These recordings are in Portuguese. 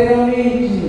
lateralmente.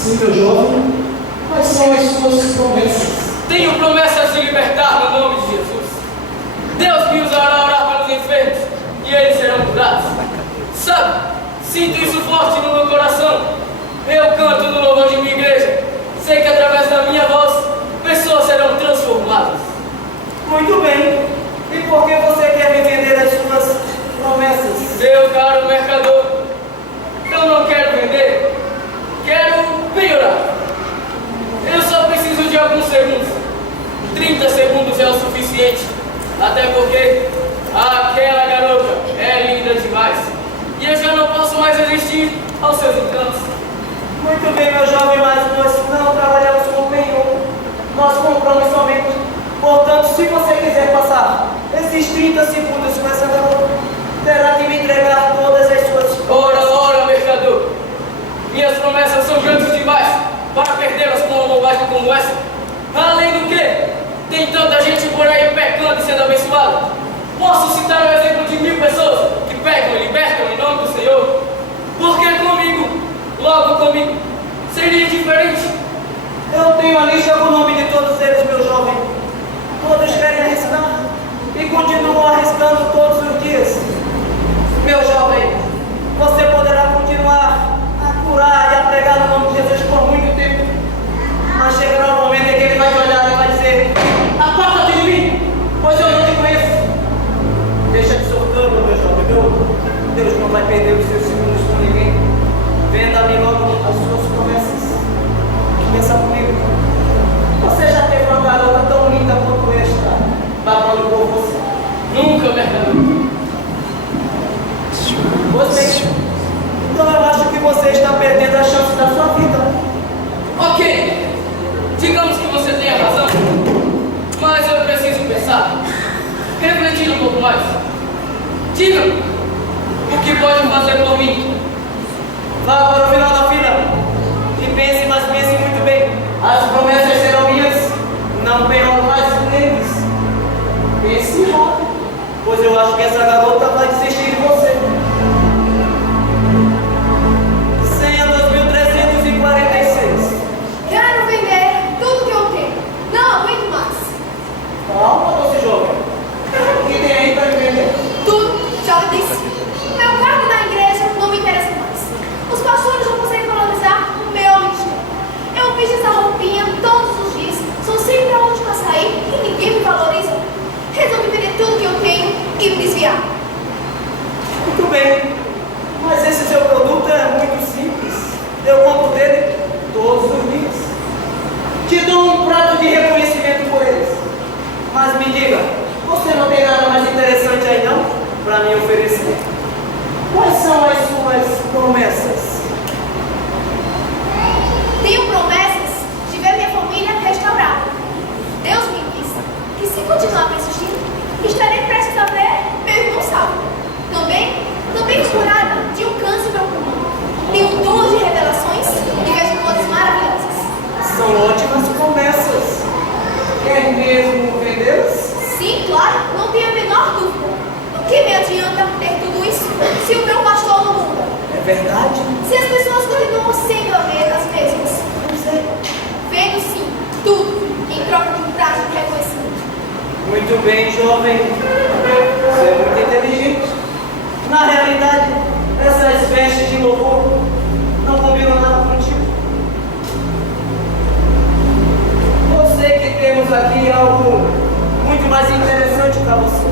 Sim, meu jovem. Quais são as suas promessas? Tenho promessas de libertar no nome de Jesus. Deus me usará a orar pelos enfermos e eles serão curados. Sabe, sinto isso forte no meu coração. Eu canto no louvor de minha igreja. Sei que através da minha voz, pessoas serão transformadas. Muito bem. E por que você quer me vender as suas promessas? Meu caro mercador, eu não quero vender. Quero melhorar. Eu só preciso de alguns segundos. 30 segundos é o suficiente. Até porque aquela garota é linda demais. E eu já não posso mais resistir aos seus encantos. Muito bem, meu jovem, mas nós não trabalhamos com penhor. Nós compramos somente. Portanto, se você quiser passar esses 30 segundos com essa garota, terá que me entregar todas as suas promessas. Ora, mercador. Minhas promessas são grandes demais para perdê-las com uma bobagem como essa. Além do que, tem tanta gente por aí pecando e sendo abençoada. Posso citar o exemplo de 1000 pessoas que pecam e libertam em nome do Senhor. Porque comigo, logo comigo, seria diferente. Eu tenho a lista com o nome de todos eles, meu jovem. Todos querem arriscar e continuam arriscando todos os dias. Meu jovem, você poderá continuar a curar e a pregar no nome de Jesus por muito tempo. Mas chegará o momento em que ele vai te olhar e vai dizer: aparta-te de mim, pois eu não te conheço. Deixa de sortando, meu jovem. Deus não vai perder os seus segundos com ninguém. Venda-me logo as suas promessas. Pensa comigo. Você já teve uma garota tão linda quanto esta, babando por você? Nunca, mercador. Você? Então eu acho que você está perdendo a chance da sua vida. Ok, digamos que você tenha razão, mas eu preciso pensar, refletir um pouco mais. Diga-me, o que pode fazer por mim? Vá para o final da fila e pense, mas pense muito bem. As promessas serão minhas, não penham mais neles. Pense rápido, pois eu acho que essa garota vai desistir de você. Senha 2346. Quero vender tudo que eu tenho. Não aguento mais. Calma, doce jovem. O que tem aí para me vender? Tudo, já lhe disse. O meu cargo na igreja não me interessa mais. Os pastores não conseguem valorizar o meu ministério. Eu vejo essa roupinha todos os dias. Sou sempre a última a sair e ninguém me valoriza. Resolvi vender tudo que eu tenho e me desviar. Muito bem, mas esse seu produto é muito simples. Eu compro dele todos os dias. Te dou um prato de reconhecimento por eles. Mas me diga, você não tem nada mais interessante aí não para me oferecer? Quais são as suas promessas? Tenho promessas de ver minha família restaurada. Deus me disse que se continuar persistindo, estarei prestes a ver meu irmão salvo. Também curada de um câncer no pulmão. Tenho dons de revelações e vejo coisas maravilhosas. São ótimas promessas. Quer mesmo vendê-las? Sim, claro, não tenho a menor dúvida. O que me adianta ter tudo isso se o meu pastor não muda? É verdade? Se as pessoas continuam sendo as mesmas? Não sei. Vendo sim, tudo, em troca de um prazo de reconhecimento. Muito bem, jovem. Você é muito inteligente. Na realidade, essas vestes de louvor não combinam nada contigo. Eu sei que temos aqui algo muito mais interessante para você.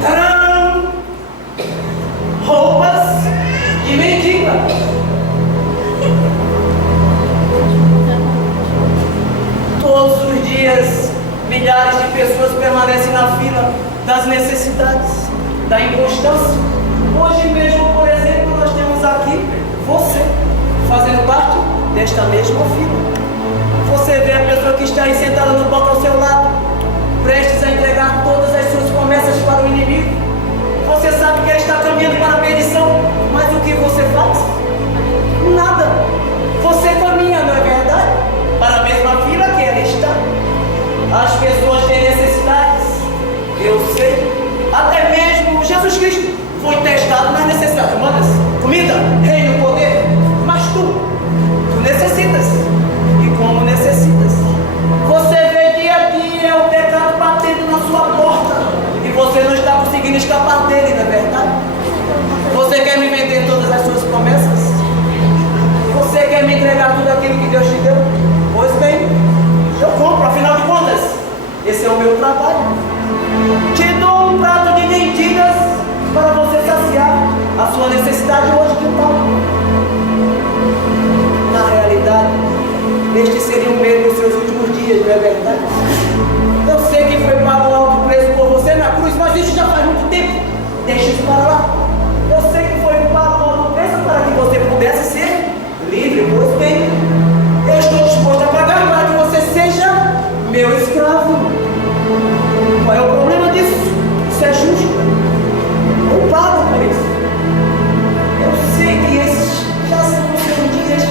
Tcharam! Roupas de mendiga. Todos os dias, milhares de pessoas permanecem na fila das necessidades, da inconstância. Hoje mesmo, por exemplo, nós temos aqui você, fazendo parte desta mesma fila. Você vê a pessoa que está aí sentada no banco ao seu lado, prestes a entregar todas as suas promessas para o inimigo. Você sabe que ele está caminhando para a perdição, mas o que você faz? Nada. Você caminha, não é verdade? Para a mesma fila que ela está. As pessoas têm necessidades, eu sei. Até mesmo Jesus Cristo foi testado nas necessidades humanas. Comida, reino, poder. Mas tu entregar tudo aquilo que Deus te deu? Pois bem, eu compro, afinal de contas, esse é o meu trabalho. Te dou um prato de lentilhas para você saciar a sua necessidade hoje de pão. Na realidade, este seria o meio dos seus últimos dias, não é verdade? Eu sei que foi pago um alto preço por você na cruz, mas isso já faz muito tempo. Deixa isso para lá. Eu sei que foi pago um alto preço para que você pudesse ser livre. Pois bem, eu estou disposto a pagar para que você seja meu escravo. Qual é o problema disso? Isso é justo. Eu pago por isso. Eu sei que esses já são os seus dias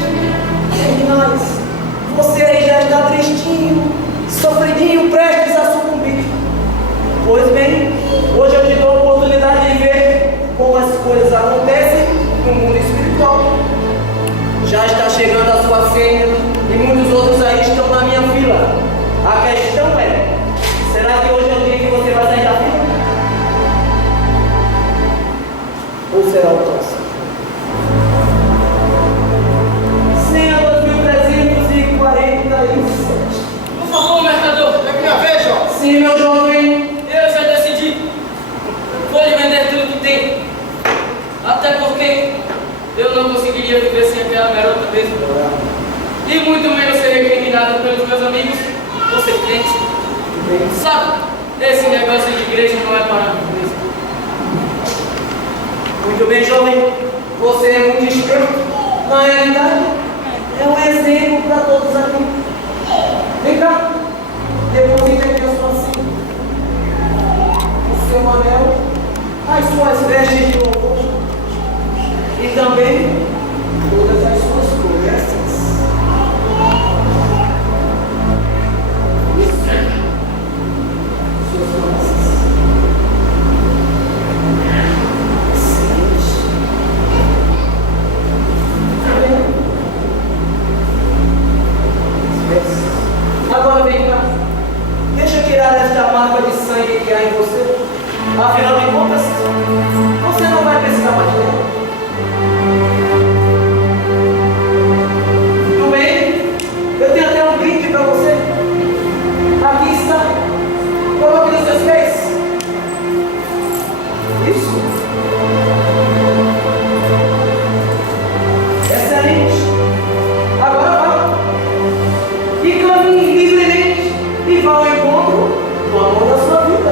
terminais. Você aí já está tristinho, sofridinho, prestes a sucumbir. Pois bem, hoje eu te dou a oportunidade de ver como as coisas acontecem no mundo espiritual. Já está chegando a sua senha e muitos outros aí estão na minha fila. A questão é, será que hoje é o dia que você vai sair da fila? Ou será o próximo? Senha 2347. Por favor, mercador. É minha vez, ó. Sim, meu jovem. Eu já decidi. Vou lhe vender tudo que tem. Até porque eu não conseguiria viver sem aquela garota mesmo. E muito menos ser recriminado pelos meus amigos por ser crente. Sabe, esse negócio de igreja não é para mim mesmo. Muito bem, jovem. Você é muito esperto. Na realidade, é um exemplo para todos aqui. Vem cá. Deposite aqui a sua cinta, o seu anel, as suas vestes de louvor e também todas as suas promessas. Isso. Suas promessas. Excelente. Agora vem cá. Deixa eu tirar esta marca de sangue que há em você. Afinal de contas, você não vai precisar mais dela. Tudo bem? Eu tenho até um brinde para você. Aqui está. Coloque nos seus pés. Isso. Excelente. Agora vá. E caminhe livremente e vá ao encontro do amor da sua vida.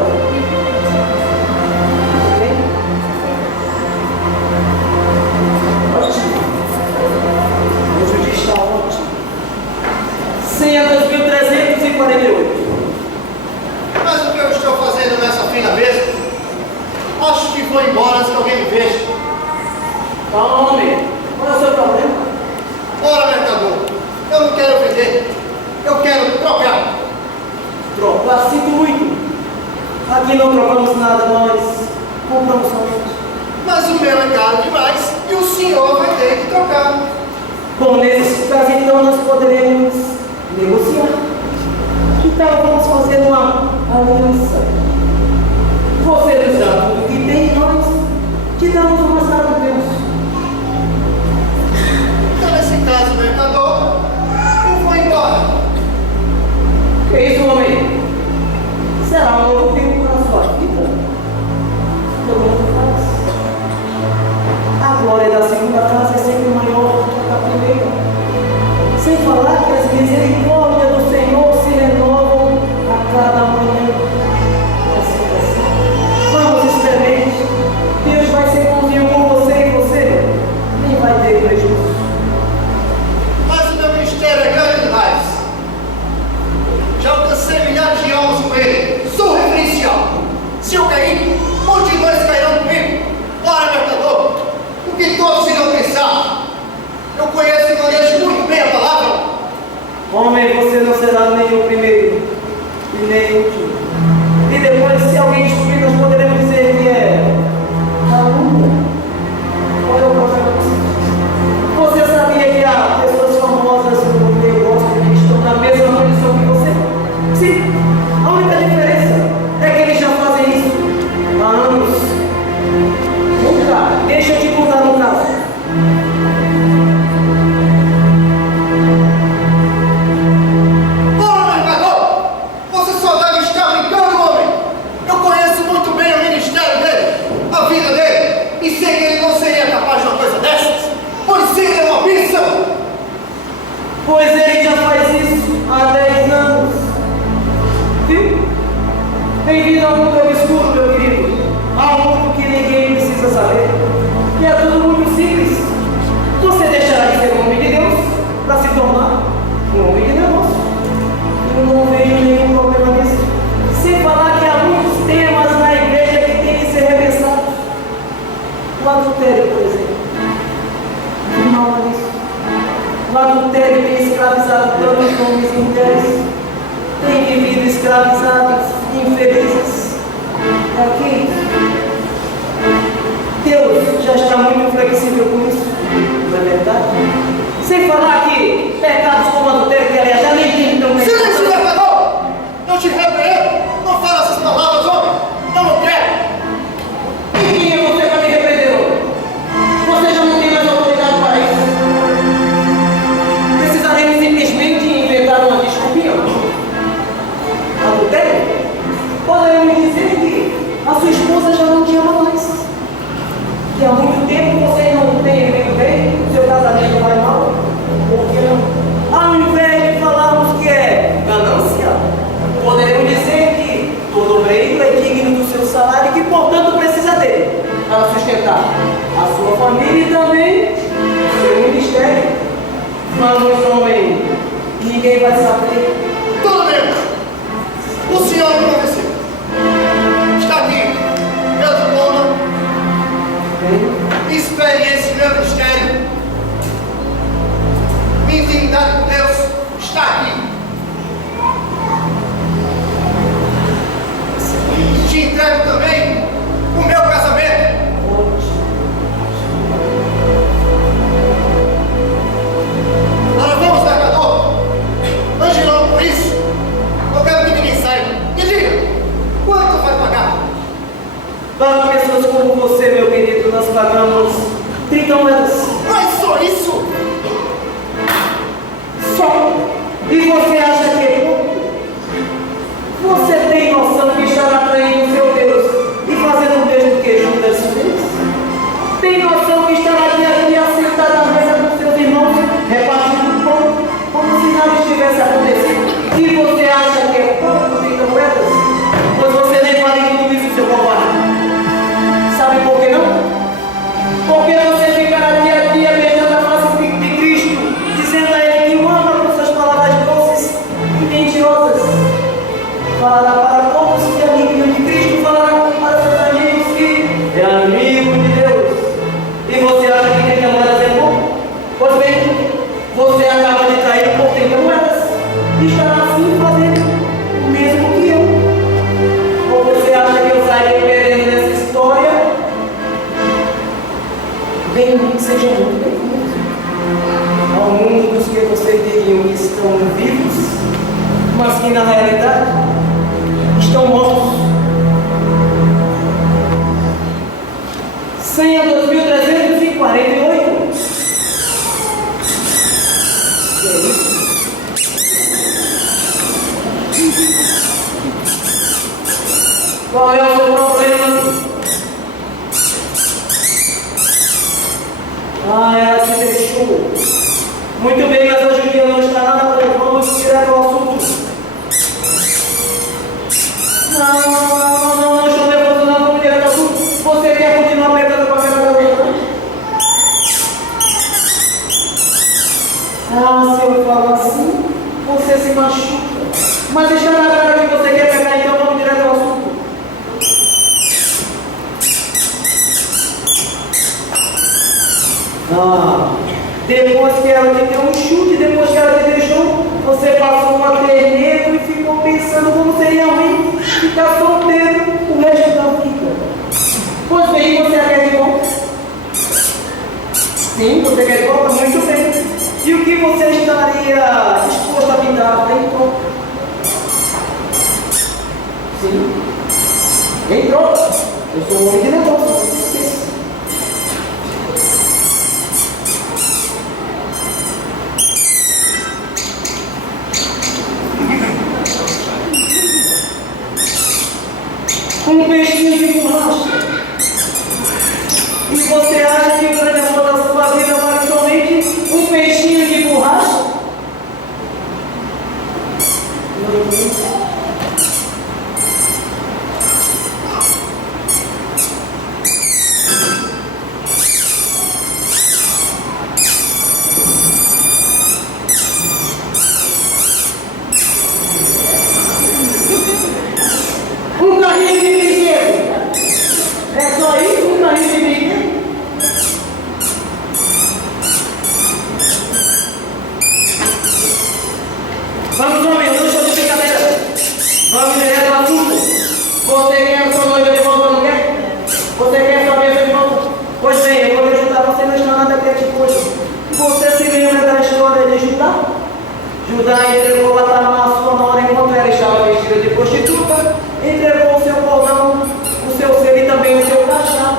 Bem? Ótimo. Hoje o dia está ótimo. Senha 2348. Mas o que eu estou fazendo nessa fila mesmo? Acho que vou embora antes que alguém me veja. Calma, homem. Qual é o seu problema? Ora, mercador, eu não quero vender. Eu quero trocar. Trocar, sinto muito. Aqui não trocamos nada, nós compramos somente. Mas o meu é caro demais e o senhor vai ter que trocar. Bom, nesse caso então nós poderemos negociar. Então vamos fazer uma aliança. Você nos dá tudo que tem e nós te damos o mais caro de Deus. Então, nesse caso, mercador, eu vou embora. Que isso, homem? Será um novo tempo para a sua vida? Todo mundo faz. A glória da segunda casa é sempre maior do que a da primeira. Sem falar que as misericórdias do Senhor se renovam a cada manhã. Vamos, experimente. Deus vai ser bonzinho com você e você nem vai ter prejuízo. Mas o meu ministério é grande demais. Já alcancei milhares de almas com ele. Sou referencial. Se eu cair, multidões cairão comigo. Ora, mercador, o que todos irão pensar? Eu conheço e conheço muito bem a palavra. Homem, você não será nem o primeiro e nem o último. E depois, se alguém descobrir, nós poderemos dizer que é calúnia. Qual é o problema? Você sabia que há pessoas famosas no meio gospel que estão na mesma condição que você? Sim, a única diferença é que eles já fazem isso há anos. Nunca. Deixa eu te contar um caso. Pois ele já faz isso há 10 anos. Viu? Bem-vindo ao mundo obscuro, meu querido. Ao mundo que ninguém precisa saber. E é tudo muito simples. Você deixará de ser um homem de Deus para se tornar um homem de negócio. Eu não vejo nenhum problema nisso. Sem falar que há muitos temas na igreja que têm que ser repensados. O adultério, por exemplo. Não é isso. O adultério tem escravizado tantos homens e mulheres. Tem vivido escravizados, infelizes. Aqui, Deus já está muito flexível com isso. Não é verdade? Sem falar que pecados como adultério, que aliás já nem tem tão bem. Silêncio, pecador! Não te repreendo! Não fala essas palavras, homem! Não quero! E quem é você para me repreender, homem? Você já não tem mais autoridade para isso. Precisaremos simplesmente inventar uma desculpinha. Adultério? Poderemos dizer que a sua esposa já não te ama mais. Que há muito tempo você não tem feito bem, seu casamento vai mal. Por que não? Ao invés de falarmos que é ganância, poderemos dizer que todo obreiro é digno do seu salário e que, portanto, precisa dele para sustentar a sua família e também o seu ministério. Vamos, homem, ninguém vai saber. Tudo bem! O senhor me convenceu. Está aqui, meu diploma, experiência no meu ministério, minha intimidade com Deus está aqui. Te entrego também o meu casamento. Agora vamos, pecador. Antes de logo por isso, eu quero que ninguém saiba. Me diga, quanto vai pagar? Para pessoas como você, meu querido, nós pagamos 30 moedas. Mas só isso? Só. E você acha que é pouco? Você tem noção que estará traindo o seu Deus e fazendo o mesmo que Judas fez? Tem noção que estará dia a dia sentado à mesa com seus irmãos, repartindo o pão, como se nada estivesse acontecendo? E você acha que é pouco 30 moedas? Pois você nem vale tudo isso, seu covarde. Sabe por que não? Porque você ficará dia a dia beijando a face de Cristo, dizendo a Ele que o ama com suas palavras doces e mentirosas. Falará para todos que é amigo de Cristo, falará para seus amigos que é amigo de Deus. E você acha que 30 moedas é pouco? Pois bem, você acaba de trair por 30 moedas e estará assim fazendo o mesmo que eu. Ou você acha que eu sairia perdendo nessa história? Bem, que seja muito bem-vindo ao mundo dos que vocês diriam que estão vivos, mas que na realidade estão mortos. Senha 2348. Que é isso? Qual é o seu problema? Ah, ela te deixou. Muito bem, mas hoje o dia não está nada bom. Vamos direto ao assunto. Não estou nervoso, não. Vamos direto ao assunto. Você quer continuar pegando com a cara da outra? Ah, se eu falar assim, você se machuca. Mas está na cara que você quer pegar, então vamos direto ao assunto. Depois que ela te deu um chute, depois que ela te deixou, você passou a ter medo e ficou pensando como seria ruim ficar solteiro o resto da vida. Pois bem, você quer de volta? Sim, você quer de volta? Muito bem. E o que você estaria disposto a me dar em troca? Sim. Em troca? Eu sou um homem de negócio, não se esqueça. Um peixinho de borracha. E você acha que o grande amor da sua vida vale somente um peixinho de borracha? Você quer a sua noiva de volta, não quer? Você quer sua bênção de volta? Pois bem, eu vou lhe ajudar. Você não está nada criativo hoje. Você se lembra da história de Judá? Judá entregou a Tamar, sua nora, enquanto ela estava vestida de prostituta, entregou o seu cordão, o seu selo e também o seu cachado.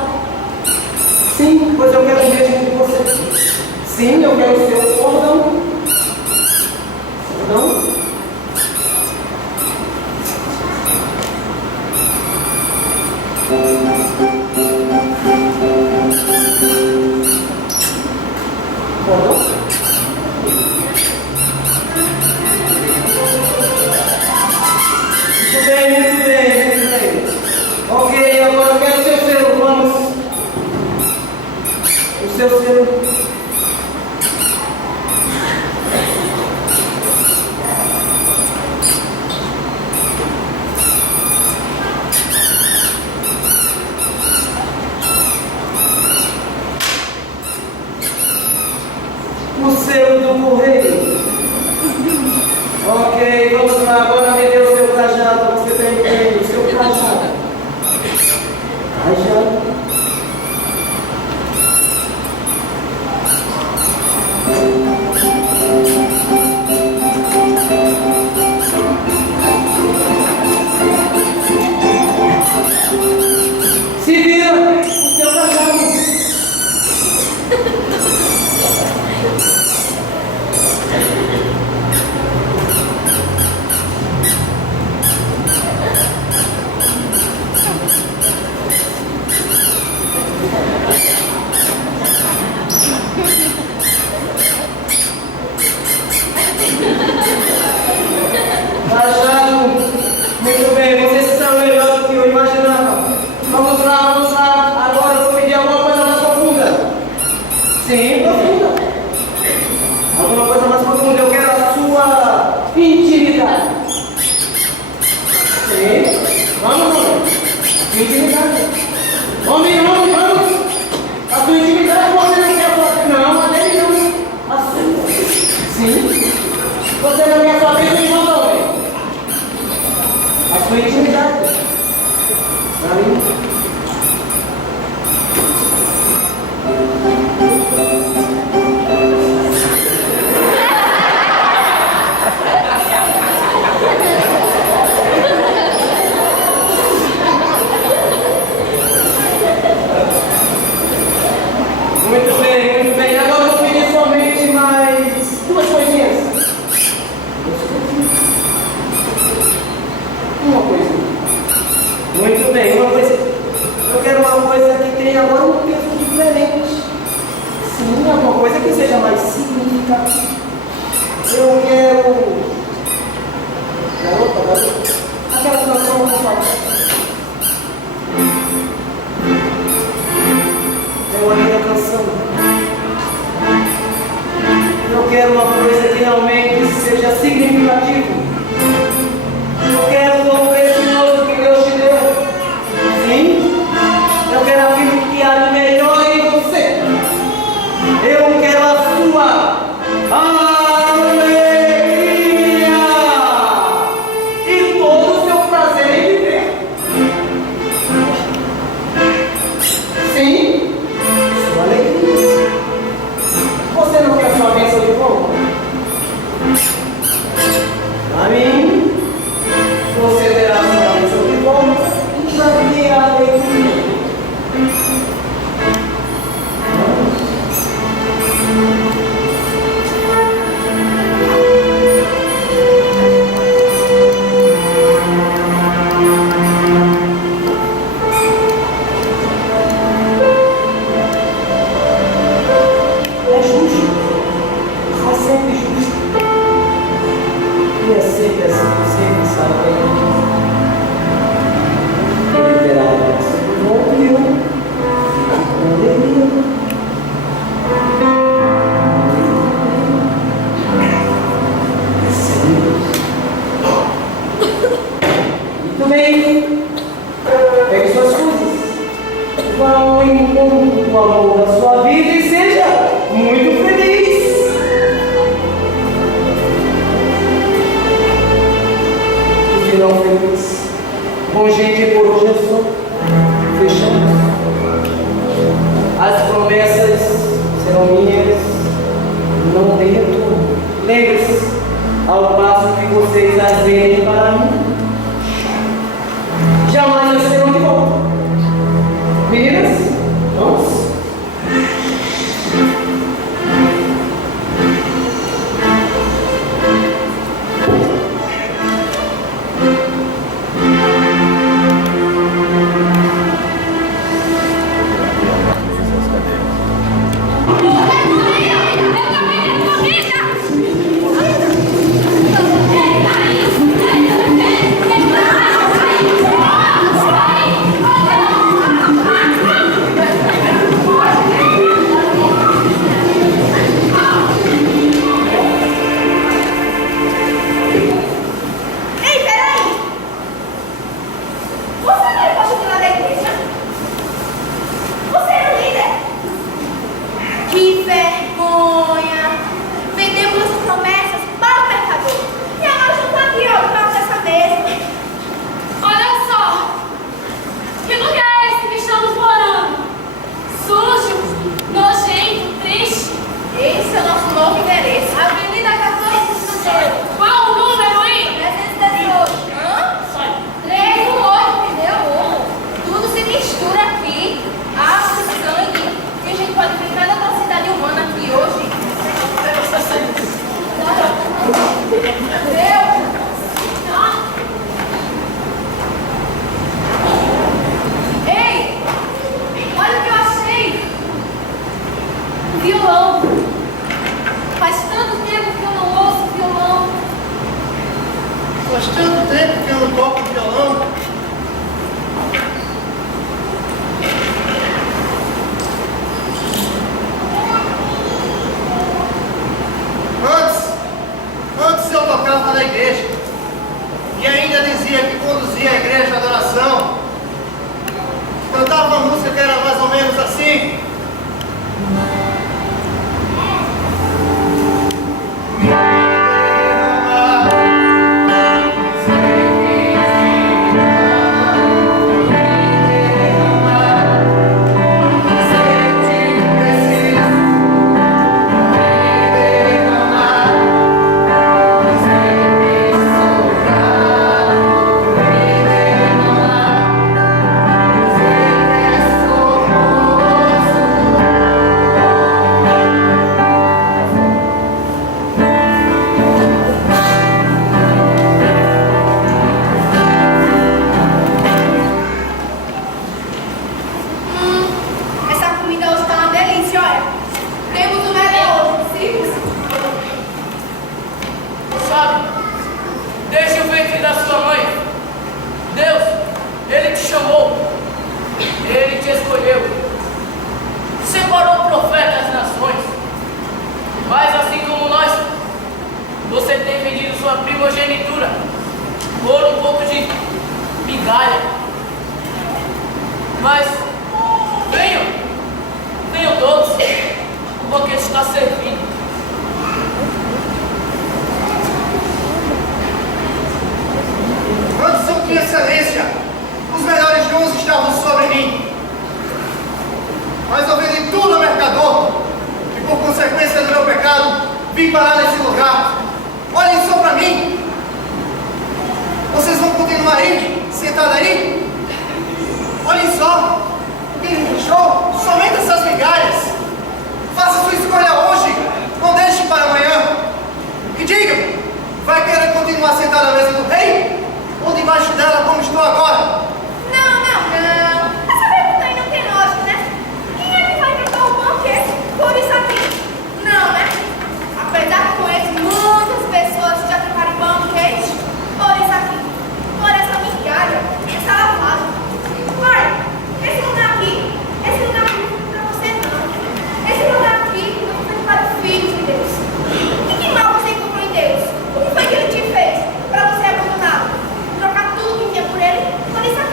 Sim, pois eu quero o mesmo de você. Sim, eu quero o seu cordão. Cordão? Cordão? Muito bem, muito bem, muito bem. Ok, agora eu quero o seu selo, vamos. O seu selo. O selo do correio. Ok, vamos lá, agora me dê o seu cajado. Você tem o seu cajado. Cajado. Se vira, o seu cajado. Cajado. Muito bem, vocês são melhor do que eu imaginava. Vamos lá, vamos lá. Agora eu vou pedir alguma coisa mais profunda. Sim, profunda. Alguma coisa mais profunda. Eu quero a sua intimidade. Sim. Vamos, homem. Intimidade. Homem, vamos. A sua intimidade você não quer falar. Não, até não. A sua. Sim. Você não quer saber do irmão, homem. A sua intimidade. Para mim. Muito bem, muito bem. Agora eu vou pedir somente mais duas coisinhas. Uma coisa. Muito bem, uma coisa. Eu quero uma coisa que tenha agora um peso diferente. Sim, alguma coisa que seja mais significativa. Eu quero. Garota. Aquela canção que eu falo. É uma linda canção. Eu quero uma coisa que realmente seja significativa. Eu quero o dom precioso que Deus te deu. Sim. Eu quero aquilo que há de melhor em você. Eu quero a sua alegria e todo o seu prazer em viver. Sim. Sua alegria. Você não quer sua bênção de volta? A mim, você Bom, gente, por hoje é só. Fechamos. As promessas serão minhas, não tem retorno. Lembre-se, ao passo que vocês as vendem para mim, jamais as serão de volta. Meninas, vamos? Ei, peraí! Você não é pastor lá da igreja? Você é o líder? Que vergonha! Vendemos as promessas para o mercador. E agora já está aqui, ó, debaixo dessa mesa. Olha só! Que lugar é esse que estamos morando? Sujo, nojento, triste. Esse é o nosso novo endereço. Avenida 14 de Santeiro. Qual o número, hein? 318. Hã? 318, entendeu? Tudo se mistura aqui. Água e sangue. E a gente pode ver cada atrocidade humana aqui hoje. Meu! Ei! Olha o que eu achei! Um violão. Faz tanto tempo que eu não ouço violão. Faz tanto tempo que eu não toco violão. Antes eu tocava na igreja. E ainda dizia que conduzia a igreja à adoração. Cantava uma música que era mais ou menos assim. Essa comida hoje tá uma delícia, olha. Temos o melhor hoje, simples. Sabe, desde o ventre da sua mãe, Deus, Ele te chamou, Ele te escolheu, separou profetas das nações, mas assim como nós, você tem vendido sua primogenitura por um pouco de migalha. Mas venham todos, o banquete está servindo. Antes eu tinha excelência, os melhores dons estavam sobre mim. Mas eu vendi tudo ao mercador, e por consequência do meu pecado, vim parar nesse lugar. Olhem só para mim. Vocês vão continuar aí, sentado aí? Olhem só, o que me deixou somente essas migalhas. Faça sua escolha hoje, não deixe para amanhã. E diga, vai querer continuar sentado à mesa do rei? Ou debaixo dela como estou agora? Não. Essa pergunta aí não tem lógica, né? Quem é que vai trocar o banquete por isso aqui? Não, né? Apesar que conheço muitas pessoas que já trocaram banquete por isso aqui. Por essa migalha, essa lavada. Olha, esse lugar aqui não foi para você não. Esse lugar aqui não foi para os filhos de Deus. E que mal você encontrou em Deus? O que foi que ele te fez para você abandoná-lo? Trocar tudo que tinha por ele por isso aqui.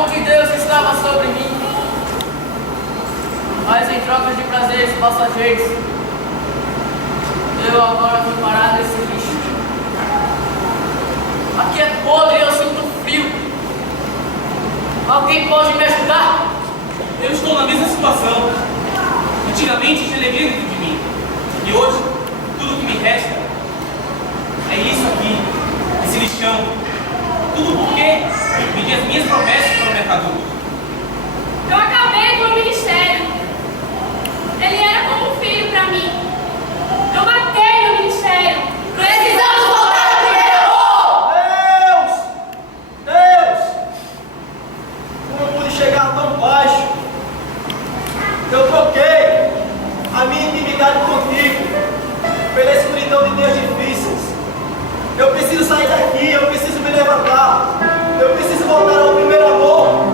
mão de Deus estava sobre mim. Mas em troca de prazeres passageiros, eu agora fui parar nesse lixo. Aqui é podre e eu sinto frio. Alguém pode me ajudar? Eu estou na mesma situação. Antigamente tinha alegria dentro de mim. E hoje, tudo que me resta é isso aqui, esse lixão. Tudo porque eu pedi as minhas promessas para o mercador. Eu acabei com o ministério. Ele era como um filho para mim. Eu matei meu ministério. Precisamos voltar ao primeiro amor! Deus! Como pude chegar tão baixo? Eu troquei a minha intimidade contigo pela escuridão de dias difíceis. Eu preciso sair daqui, eu preciso me levantar. Eu preciso voltar ao primeiro amor.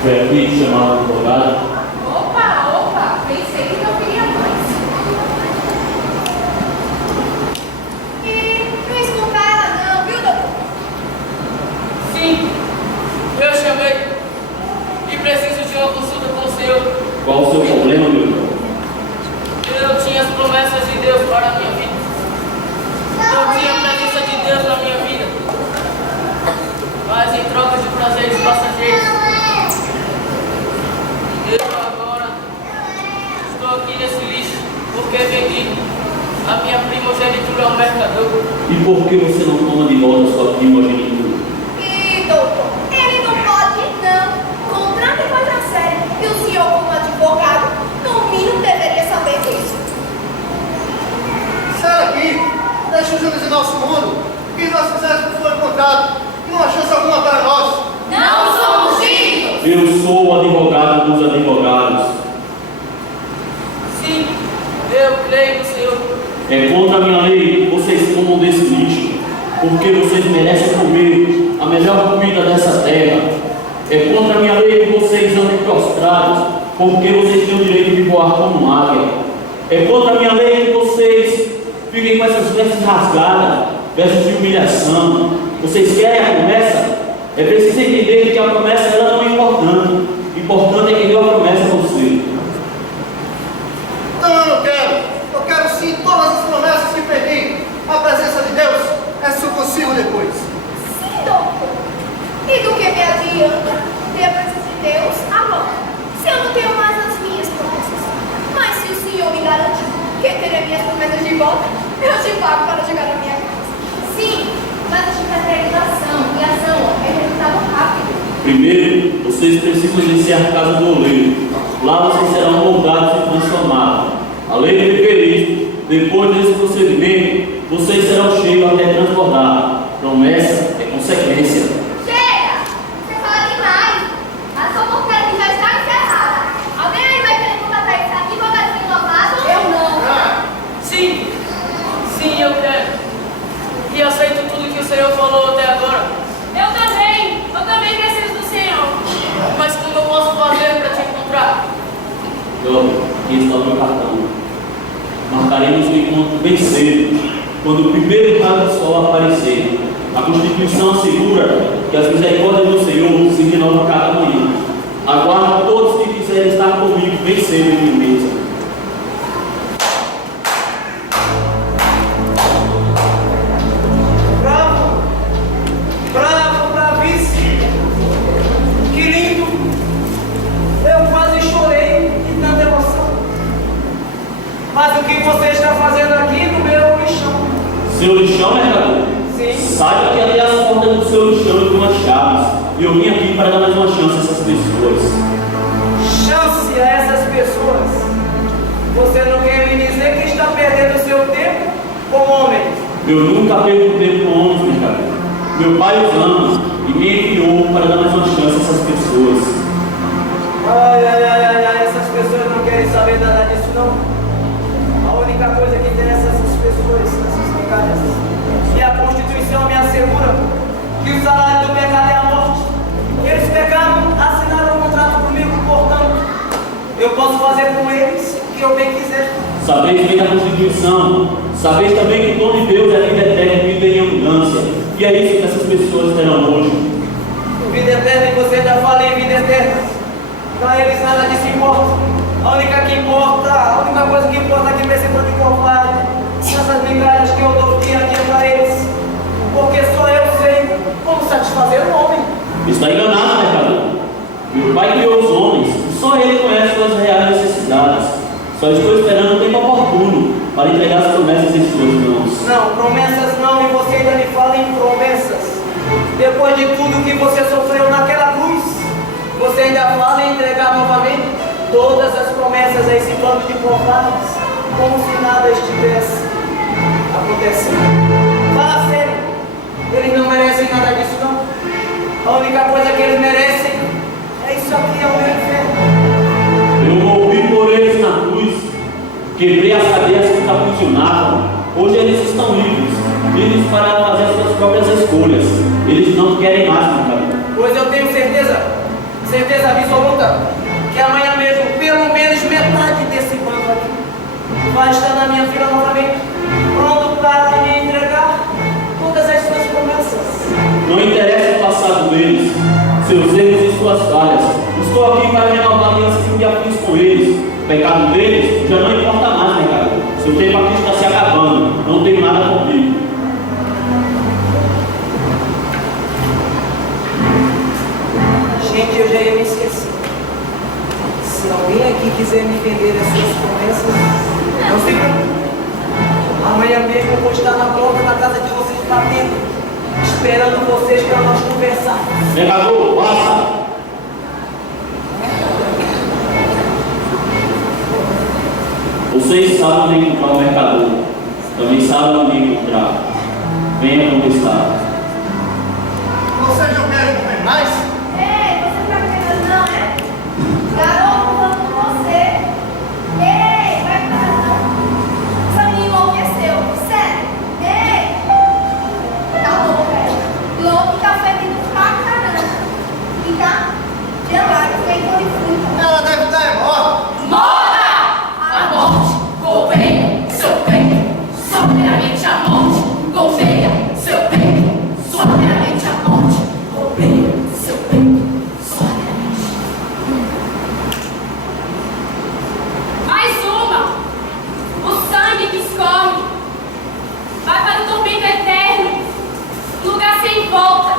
Foi aqui que chamaram o advogado. Opa, pensei que não queria mais. E não escutar ela não, viu, doutor? Sim, eu chamei e preciso de uma consulta com o senhor. Qual o seu problema, meu irmão? Eu tinha as promessas de Deus para a minha vida. Eu tinha a presença de Deus na minha vida. Mas em troca de prazeres passageiros, eu agora estou aqui nesse lixo porque vendi a minha primogenitura ao mercador. E por que você não toma de volta sua primogenitura? E, doutor, ele não pode, não. Contrato é coisa séria. E o senhor, como advogado, no mínimo deveria saber disso. Sai daqui, deixa os juros em nosso mundo. E nós fizemos o que foi contado. E não há chance alguma para nós. Não somos dignos! Eu sou o advogado dos advogados. Sim, eu creio no Senhor. É contra a minha lei que vocês comam desse lixo, porque vocês merecem comer a melhor comida dessa terra. É contra a minha lei que vocês andem prostrados, porque vocês têm o direito de voar como águia. É contra a minha lei que vocês fiquem com essas vestes rasgadas, vestes de humilhação. Vocês querem a promessa? É preciso entender que a promessa ela não é importante. Importante é quem deu a promessa a você. Não, eu não quero. Eu quero sim todas as promessas que perdi. A presença de Deus é se eu consigo depois. Sim, doutor. E do que me adianta ter a presença de Deus agora, se eu não tenho mais as minhas promessas? Mas se o senhor me garante que terei minhas promessas de volta, eu te pago para chegar na minha casa. Sim, mas a gente requer ação, e ação é resultado rápido. Primeiro, vocês precisam descer a casa do oleiro. Lá vocês serão moldados e transformados. Além de viver isso, depois desse procedimento, vocês serão cheios até transbordar. Promessa é consequência. Chega! Você fala demais! A sua oportunidade já está encerrada. Alguém aí vai querer contratar esse advogado renovado? Eu não. Sim, eu quero. E aceito tudo que o Senhor falou até agora. Eu também preciso do Senhor. Mas como eu posso fazer para te encontrar? Jovem, aqui está o meu cartão. Marcaremos o encontro bem cedo, quando o primeiro raio do sol aparecer. A Constituição assegura que as misericórdias do Senhor se renovam a cada manhã. Aguardo todos que quiserem estar comigo bem cedo em minha mesa. Bravo! Bravo, bravíssimo! Que lindo! Eu quase chorei de tanta emoção. Mas o que você está fazendo aqui no meu lixão? Seu lixão, mercador? Sim. Saiba que ali as portas do seu lixão estão as chaves. E eu vim aqui para dar mais uma chance a essas pessoas. Chance a essas pessoas? Você não quer me dizer que está perdendo seu tempo como homem? Eu nunca perco tempo com homens, mercador. Meu pai os ama e me enviou para dar mais uma chance a essas pessoas. Ai, essas pessoas não querem saber nada disso, não. A única coisa que interessa a essas pessoas, essas pecadas, e a Constituição me assegura que o salário do pecado é a morte. Eles pecaram, assinaram um contrato comigo, portanto, eu posso fazer com eles o que eu bem quiser. Sabeis bem da Constituição, sabeis também que o dom de Deus é a vida eterna e vida em abundância. E é isso que essas pessoas terão hoje. Vida eterna, e você já fala em vida eterna. Para eles nada disso importa. A única coisa que importa aqui nesse mundo de covarde são essas migalhas que eu dou dia a dia para eles. Porque só eu sei como satisfazer o homem. Está enganado, mercador. Meu pai criou os homens, e só ele conhece suas reais necessidades. Só estou esperando o tempo oportuno para entregar as promessas em suas mãos. Não, promessas não, e você ainda me fala em promessas. Depois de tudo que você sofreu naquela cruz, você ainda fala em entregar novamente todas as promessas a esse bando de covardes, como se nada estivesse acontecendo. Fala sério, eles não merecem nada disso, não. A única coisa que eles merecem é isso aqui, é o meu inferno. Eu morri por eles na cruz, quebrei as cadeias que os aprisionavam. Hoje eles estão livres para fazer as suas próprias escolhas. Eles não querem mais, mercador. Pois eu tenho certeza absoluta, que amanhã mesmo, pelo menos metade desse bando aqui vai estar na minha fila novamente, pronto para me entregar todas as suas promessas. Não interessa o passado deles, seus erros e suas falhas. Estou aqui para renovar a aliança que eu fiz com eles. O pecado deles já não importa mais, mercador. Seu tempo aqui está se acabando. Não tenho nada comigo. Gente, eu já ia me esquecer. Se alguém aqui quiser me vender as suas promessas, não se preocupe. na casa de vocês batendo, esperando vocês para nós conversar. Mercador, passa! Vocês sabem onde encontrar o mercador, também sabem onde encontrar. Venha conversar. Vocês não querem comer mais? Ei, você tá querendo não, né? Garoto, vamos com você. Ei, vai pra não. Essa menina enlouqueceu. Sério. Ei. Tá bom, velho. Logo tá fedendo pra caramba. E tá gelado, feito de fruta. Ela deve estar morta. Morra! A morte golpeia seu peito, soberamente a morte golpeia seu peito, soberamente a morte golpeia seu peito, soberamente. Mais uma! O sangue que escorre vai para o tormento eterno, lugar sem volta.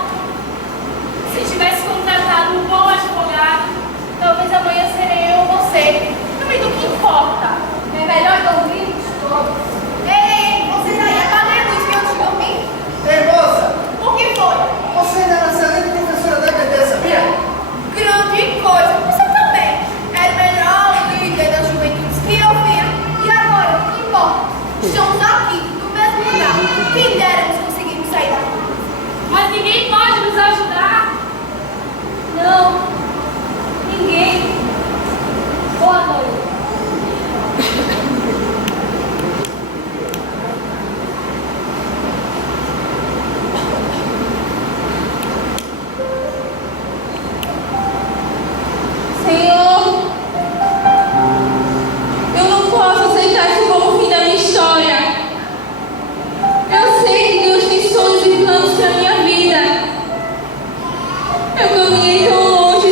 Se tivesse contratado um bom advogado, talvez amanhã serei eu ou você. Não do que importa. É melhor dormir todos. Ei, vocês aí apagaram a luz que eu te dormi? Ei, moça, O que foi? você ainda era excelente professora da EBD, sabia? Grande coisa. Você também. Era o melhor líder das juventudes que eu via. E agora, o que importa? Estamos aqui, no mesmo lugar. Quem dera nos conseguirmos sair daqui. Mas ninguém pode nos ajudar. Não. Ninguém. Boa noite. Senhor, eu não posso aceitar isso como o fim da minha história. Eu sei que Deus tem sonhos e planos para minha vida. Eu caminhei tão longe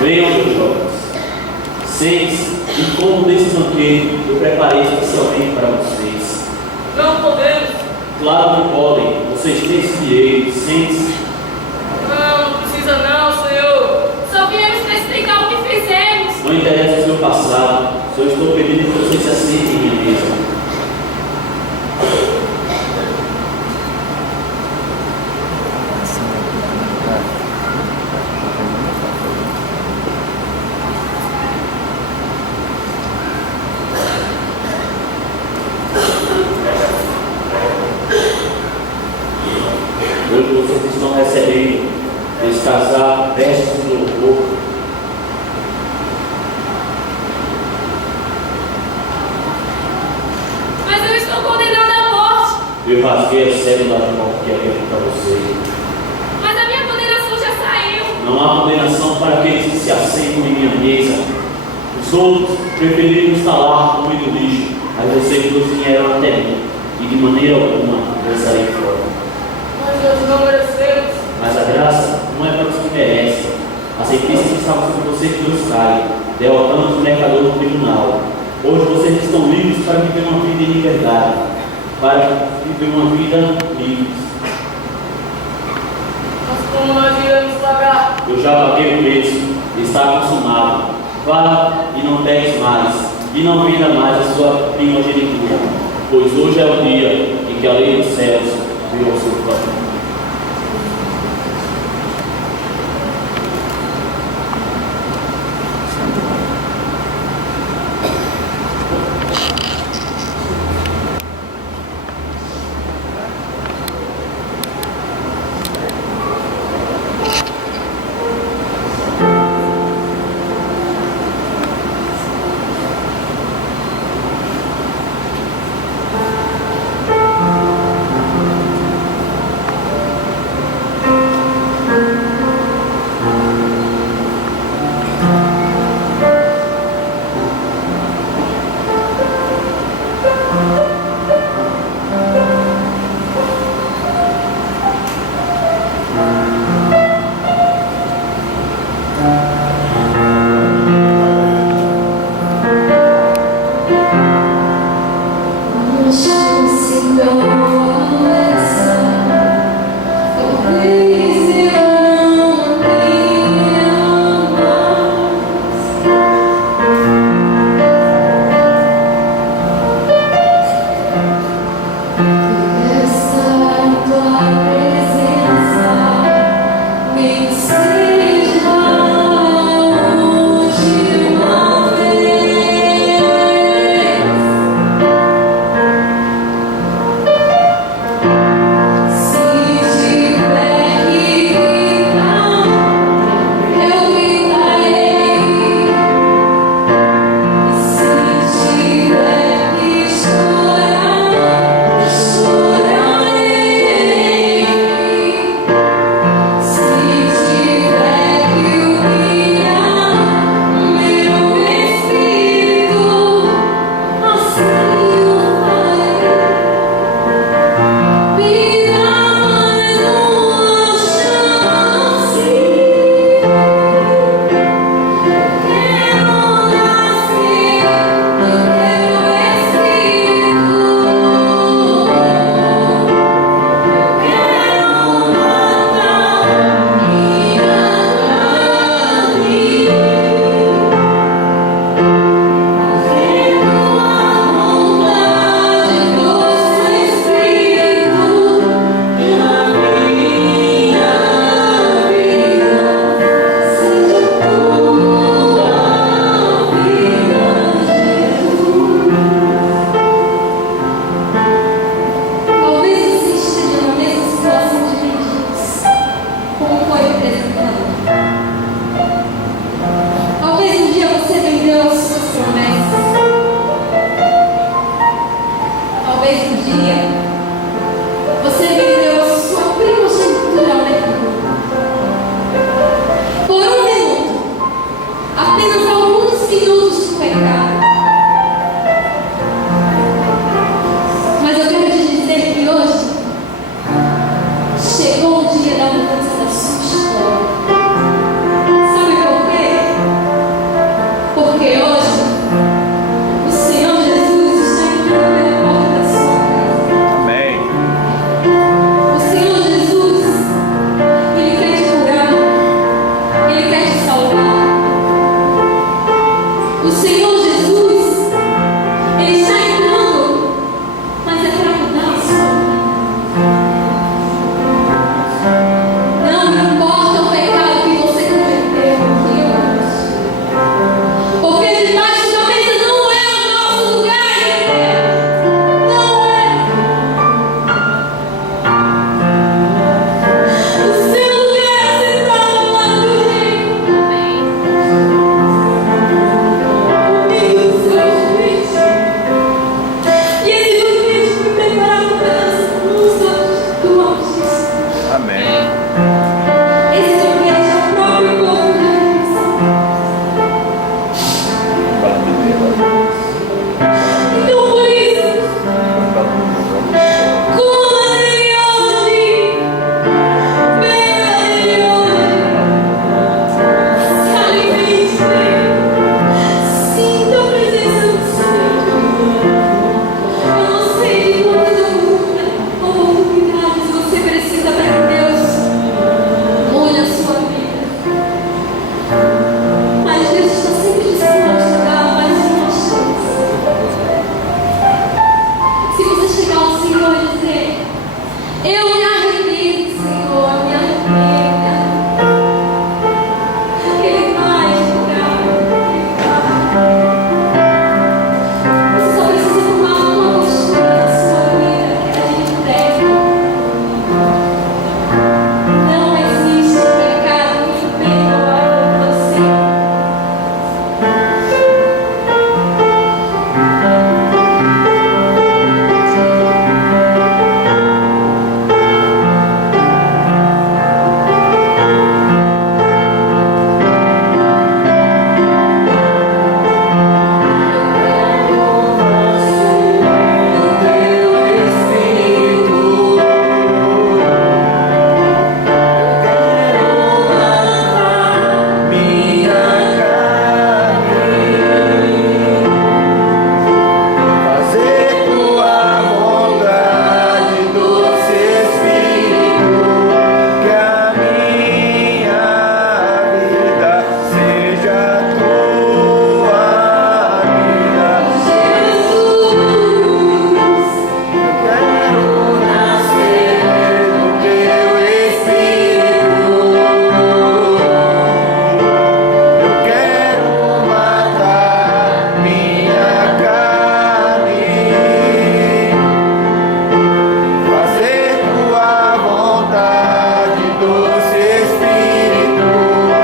Venham, meus jovens. Sentem-se e comam desse banquete que eu preparei especialmente para vocês. Não podemos. Claro que podem. Vocês têm esse direito. Sentem-se. Não precisa não, Senhor. Só viemos para explicar o que fizemos. Não interessa o seu passado. Só estou pedindo que vocês se assentem em minha mesa. Hoje vocês estão recebendo esse casar, vestes de louvor. Mas eu estou condenada à morte. Eu rasguei a cédula da morte que havia para vocês. Mas a minha condenação já saiu. Não há condenação para aqueles que se assentam em minha mesa. Os outros preferiram instalar no meio do lixo, mas vocês dois vieram até mim, e de maneira alguma lançarei fora. Mas nós não merecemos. Mas a graça não é para os que merecem. A sentença que estava sobre vocês dois cai, derrotando o mercador no tribunal. Hoje vocês estão livres para viver uma vida em liberdade, para viver uma vida livre. Mas como nós iremos pagar? Eu já paguei o preço, está consumado. Vá e não pegues mais, e não venda mais a sua primogenitura, pois hoje é o dia em que a lei dos céus virou seu próprio. Chegou o dia da mudança da sua história. Sabe por quê? O Senhor Jesus, Ele está entrando, mas é para mudar a sua vida. Não importa o pecado que você cometeu, porque debaixo da mesa não é o nosso lugar, não é. O seu lugar é sentado ao lado do Rei. Comigo, Senhor Jesus. E esse banquete foi preparado pelas mãos do Altíssimo. Amém. Esse banquete é o próprio corpo de Cristo. Então, por isso, coma dele hoje, beba dele hoje, se alimente dele, sinta a presença do Senhor. Eu não sei quantas oportunidades você precisa para que Deus molhe a sua vida, mas Deus está sempre disposto a dar mais uma chance. Se você chegar ao Senhor e dizer: eu me arrependo, Senhor, me arrependo, Ele vai julgar, Ele vai. Você só precisa tomar uma postura na sua vida que a gente deve. Não existe pecado imperdoável para você. Fazer tua vontade, doce Espírito, que a minha vida seja tua vida. Eu quero nascer do teu Espírito. Eu quero matar minha carne, fazer tua vontade, doce Espírito,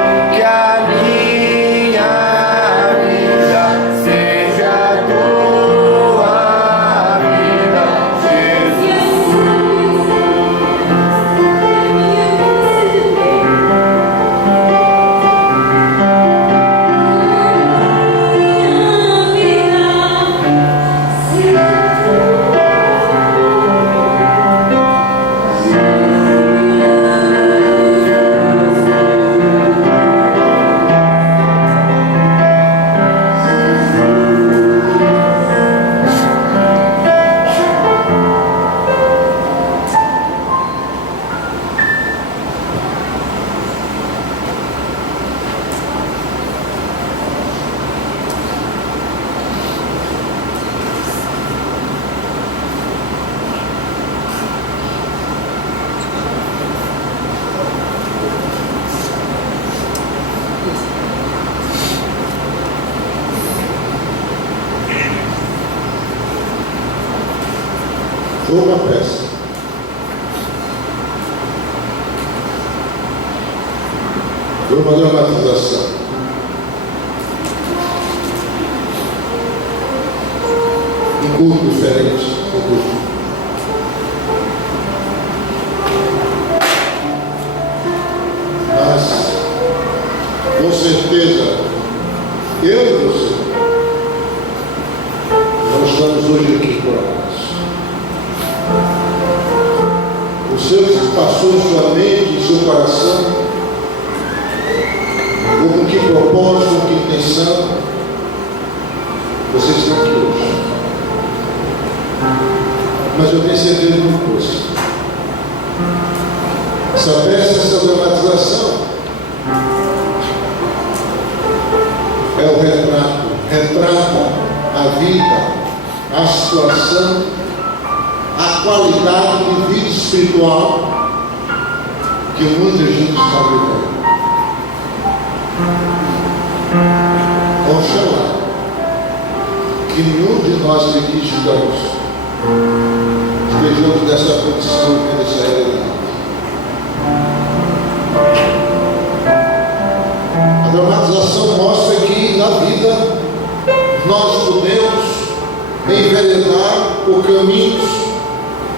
que a minha vida seja tua vida, Foi uma peça. Foi uma dramatização. Um culto diferente. Um culto. Mas, com certeza, eu e você não estamos hoje aqui por acaso. O Senhor passou em sua mente, em seu coração, ou com que propósito, com que intenção você está aqui hoje. Mas eu tenho certeza de uma coisa: essa peça, essa dramatização é o retrato vida, a situação, a qualidade de vida espiritual que muita gente está vivendo. Oxalá que nenhum de nós que aqui estamos estejamos nessa condição e nessa realidade. A dramatização mostra que na vida nós podemos enveredar por caminhos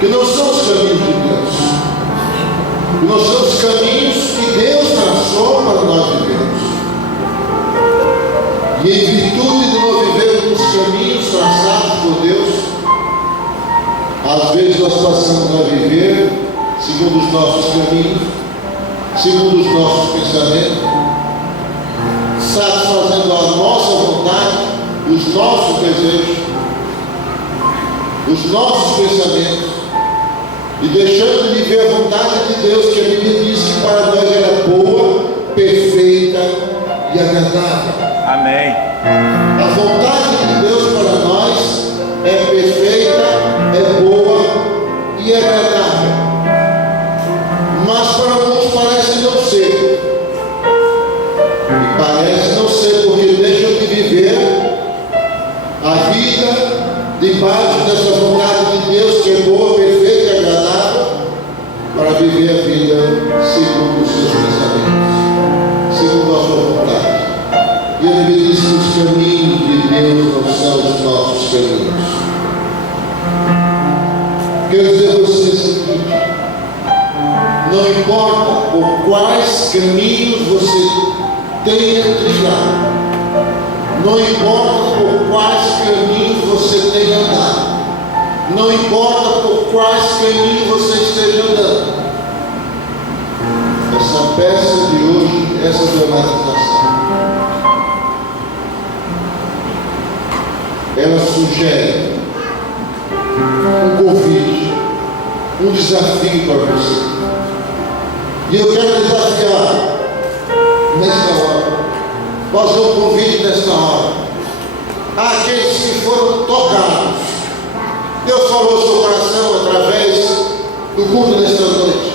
que não são os caminhos de Deus, que não são os caminhos que Deus traçou para nós vivermos. E em virtude de não vivermos os caminhos traçados por Deus, às vezes nós passamos a viver segundo os nossos caminhos, segundo os nossos pensamentos, satisfazendo a nossa vontade, os nossos desejos, os nossos pensamentos, e deixando de viver a vontade de Deus, que a Bíblia diz que para nós era boa, perfeita e agradável. Amém. A vontade de Deus para nós é perfeita, é boa e agradável. Mas para muitos parece não ser. E parece não ser porque deixam de viver a vida debaixo dessa vontade de Deus que é boa, perfeita e agradável, para viver a vida segundo os seus pensamentos, segundo a sua vontade. E a Bíblia diz que os caminhos de Deus não são os nossos caminhos. Quero dizer a você o seguinte: não importa por quais caminhos você tenha trilhado, não importa por quais caminhos você tenha andado, não importa por quais caminhos você esteja andando, essa peça de hoje, essa dramatização, ela sugere um convite, um desafio para você. E eu quero desafiar nesta hora, fazer um convite nesta hora, àqueles que foram tocados. Deus falou ao seu coração através do culto desta noite,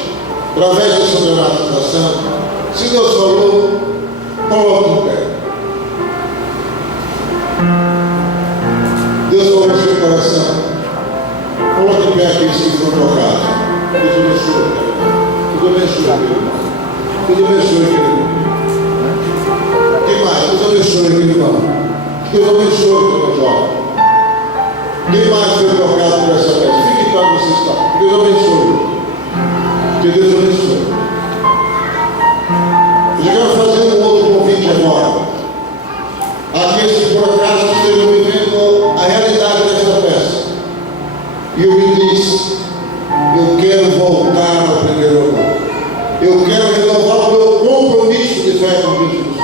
através dessa dramatização. Se Deus falou, coloque em pé. Deus falou ao seu coração, coloque em pé aqueles que foram tocados. Deus abençoe, Deus abençoe, querido. Deus abençoe, querido. Quem mais? Deus abençoe, querido irmão. Deus abençoe, meu jovem. Quem mais foi tocado por essa peça? Fique para você estar. Deus abençoe. Que Deus abençoe. Eu quero fazer um outro convite agora. Aqueles que por acaso estejam vivendo a realidade dessa peça. E eu me disse, eu quero voltar ao primeiro amor. Eu quero renovar o meu compromisso de fé com Jesus.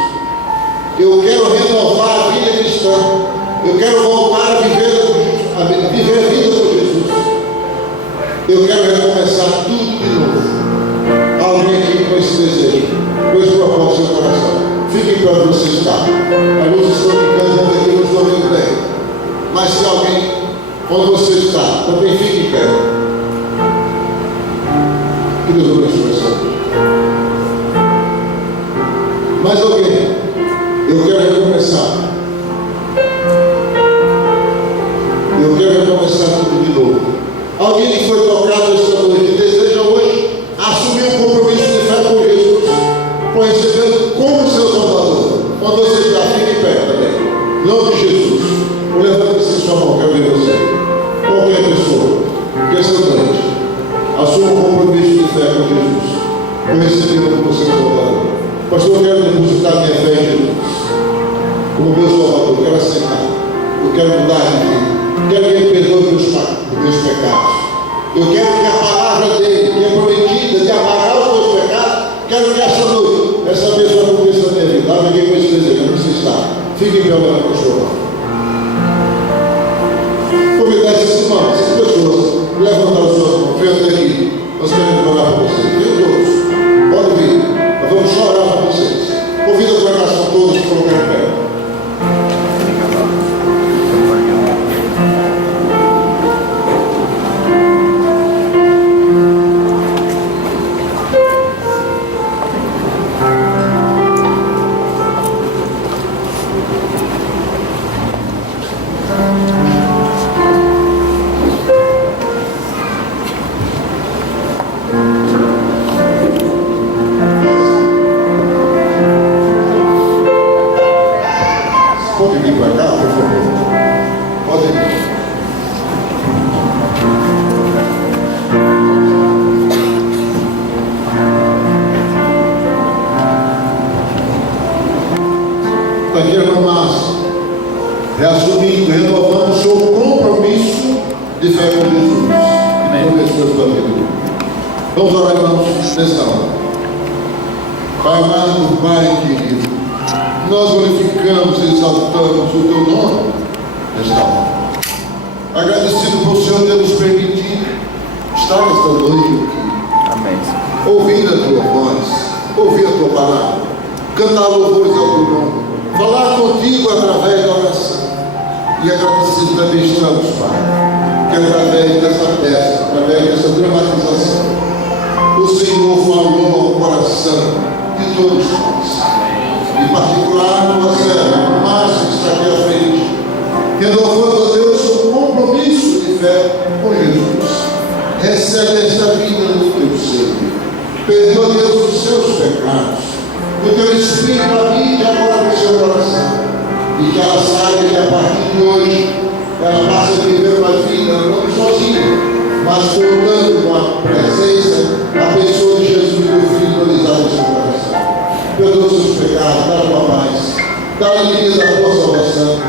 Eu quero renovar a vida cristã. Eu quero voltar a viver a vida com Jesus. Eu quero recomeçar tudo de novo. Alguém aqui com esse desejo, com esse propósito no seu coração. Fique para você estar. As luzes estão ficando, vamos aqui, não estou vendo bem. Mas se alguém, onde você está, também fique em pé. Que Deus abençoe essa vida. Mais alguém? Eu quero recomeçar. Eu quero recomeçar tudo de novo. Alguém que foi tocado esta noite e deseja hoje assumir um compromisso de fé com Jesus, por recebê-lo como seu Salvador. Quando você está, fique em pé também. Em nome de Jesus. Levante-se sua mão, quero ver você. Qualquer pessoa que esta noite assuma um compromisso de fé com Jesus, por recebê-lo como seu Salvador. Pastor, eu quero depositar minha fé em Jesus como meu Salvador. Eu quero aceitar. Eu quero mudar de vida. Quero que Ele perdoe meus pecados. Eu quero que a palavra dele, que é prometida de apagar os meus pecados, quero que essa noite, essa pessoa aconteça na minha vida. Lá ninguém com esse desejo, onde você está. Fique em pé olhando para o Senhor. Convidar esses irmãos, essas pessoas, levantar o seu mão, venham até aqui. Nós queremos orar para vocês. Venham todos. Pode vir. Nós vamos só orar para vocês. Convida a congregação todos que colocarem em pé. Pode vir para cá, por favor. Pode vir. Aqui, irmã Márcia, reassumindo, renovando o seu compromisso de fé com Jesus. Amém. Vamos orar, irmãos, nessa hora. Pai amado, Pai querido, nós glorificamos e exaltamos o Teu nome nesta hora. Agradecido por o Senhor ter nos permitido estar nesta noite aqui. Amém. Ouvir a Tua voz, ouvir a Tua palavra, cantar louvores ao Teu nome, falar contigo através da oração. E agradecido também estamos, Pai, que através dessa peça, através dessa dramatização, o Senhor falou ao coração de todos nós. Em particular, você, o Márcio, que está aqui à frente, renovando a Deus o compromisso de fé com Jesus. Recebe esta vida no teu ser. Perdoa, Deus, os seus pecados. O teu Espírito habite agora no seu coração. E que ela saiba que a partir de hoje ela passe a viver uma vida não sozinha, mas contando com a presença, a pessoa de Jesus, teu Filho, realizado no seu coração. Perdoa os seus pecados, dá a tua paz, dá a alegria da tua salvação.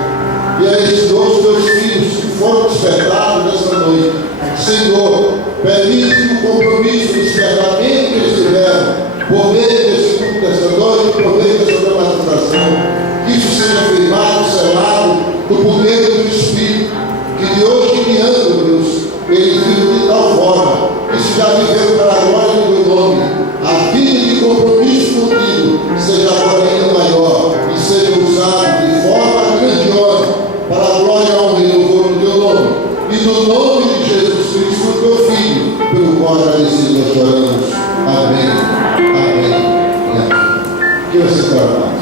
E a esses dois teus filhos que foram despertados nesta noite, Senhor, permite que o compromisso do despertamento que eles tiveram, por meio desse culto desta noite, por meio dessa dramatização, que isso seja firmado, selado, do poder do Espírito, que de hoje em diante, Deus, eles vivem de tal forma, que se já viveram para a glória do teu nome, a vida de compromisso contigo seja agora ainda maior e seja usado de forma grandiosa para a glória e honra e louvor do teu nome. E no nome de Jesus Cristo, teu Filho, pelo qual agradecido nós oramos. Amém. Amém. E amém. Que você trabalhe.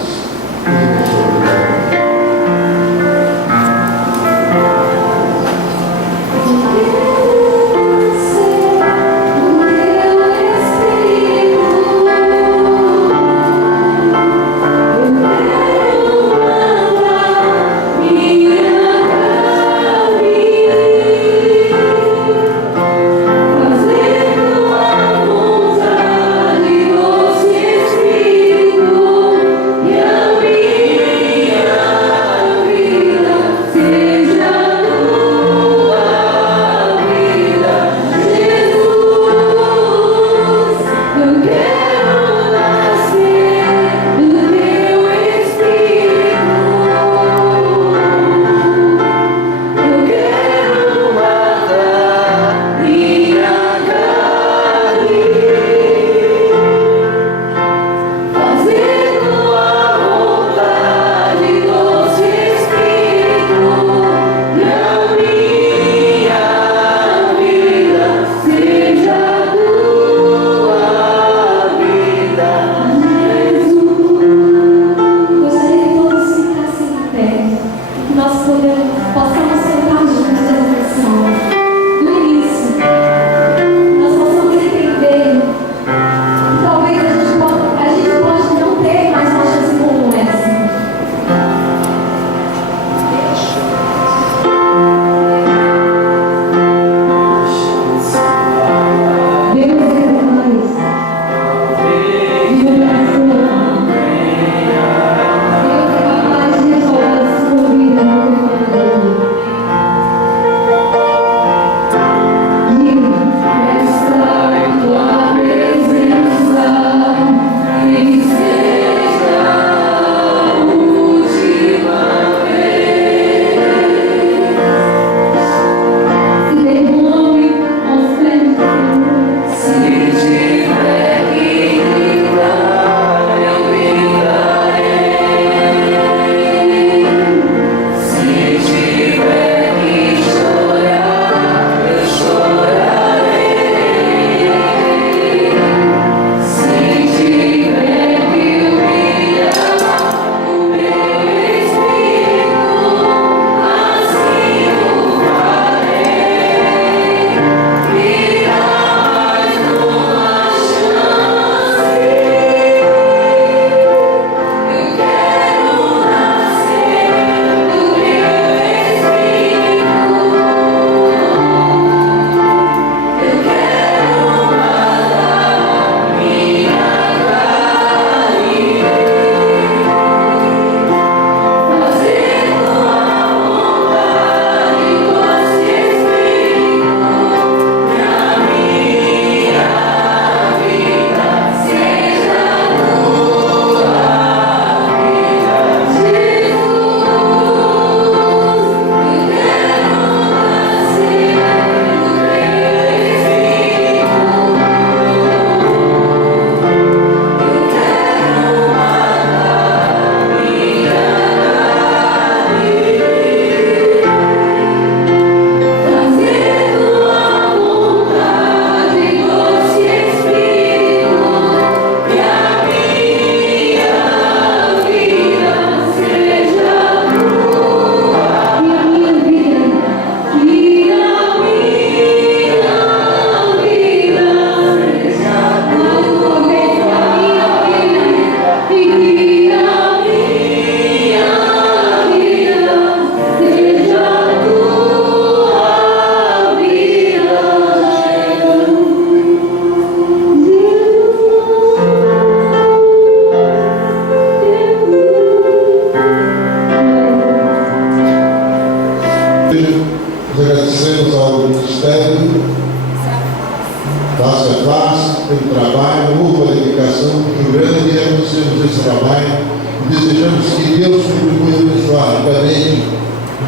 pelo trabalho ou qualificação muito grande e reconhecemos esse trabalho e desejamos que Deus contribua abençoadamente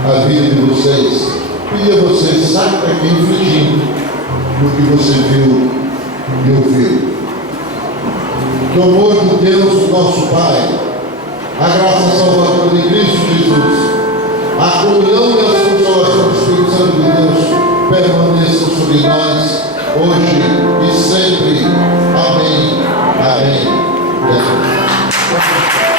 a vida de vocês. E a vocês, saia daqui infligindo no que você viu e ouviu. Que o amor de Deus, nosso Pai, a graça salvadora de Cristo Jesus, a comunhão e a consolação do Espírito Santo de Deus permaneçam sobre nós, hoje e sempre. Amém. Amém. Amém.